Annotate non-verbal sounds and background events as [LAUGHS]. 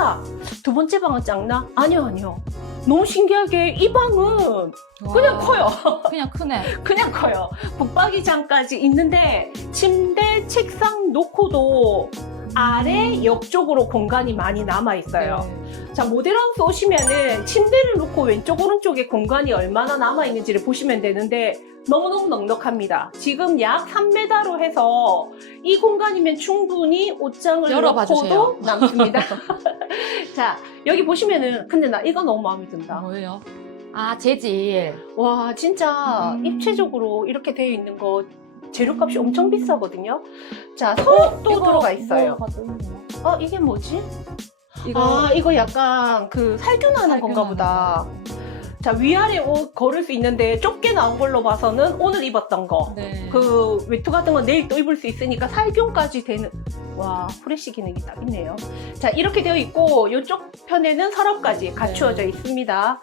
크다. 두 번째 방은 작나? 아니요, 아니요. 너무 신기하게 이 방은 그냥 와, 커요. [LAUGHS] 그냥 크네. 그냥 커요. 붙박이장까지 있는데 침대, 책상 놓고도 아래 옆쪽으로 공간이 많이 남아 있어요. 네. 자, 모델하우스 오시면은 침대를 놓고 왼쪽 오른쪽에 공간이 얼마나 남아 있는지를 보시면 되는데 너무너무 넉넉합니다. 지금 약 3m로 해서 이 공간이면 충분히 옷장을 열어봐 주세요. 남습니다. [LAUGHS] 자, 여기 보시면은 근데 나 이거 너무 마음에 든다. 뭐예요? 아 재질. 와, 진짜 음. 입체적으로 이렇게 되어 있는 거 재료값이 엄청 비싸거든요. 자, 서랍도 이거 들어가 있어요. 있네요. 어, 이게 뭐지? 이거 아, 이거 약간 그 살균하는 살균하는 건가 보다. 거. 자, 위아래 옷 걸을 수 있는데 좁게 나온 걸로 봐서는 오늘 입었던 거. 네. 그 외투 같은 건 내일 또 입을 수 있으니까 살균까지 되는 와 프레시 기능이 딱 있네요. 자 이렇게 되어 있고 이쪽 편에는 서랍까지 갖추어져 있습니다.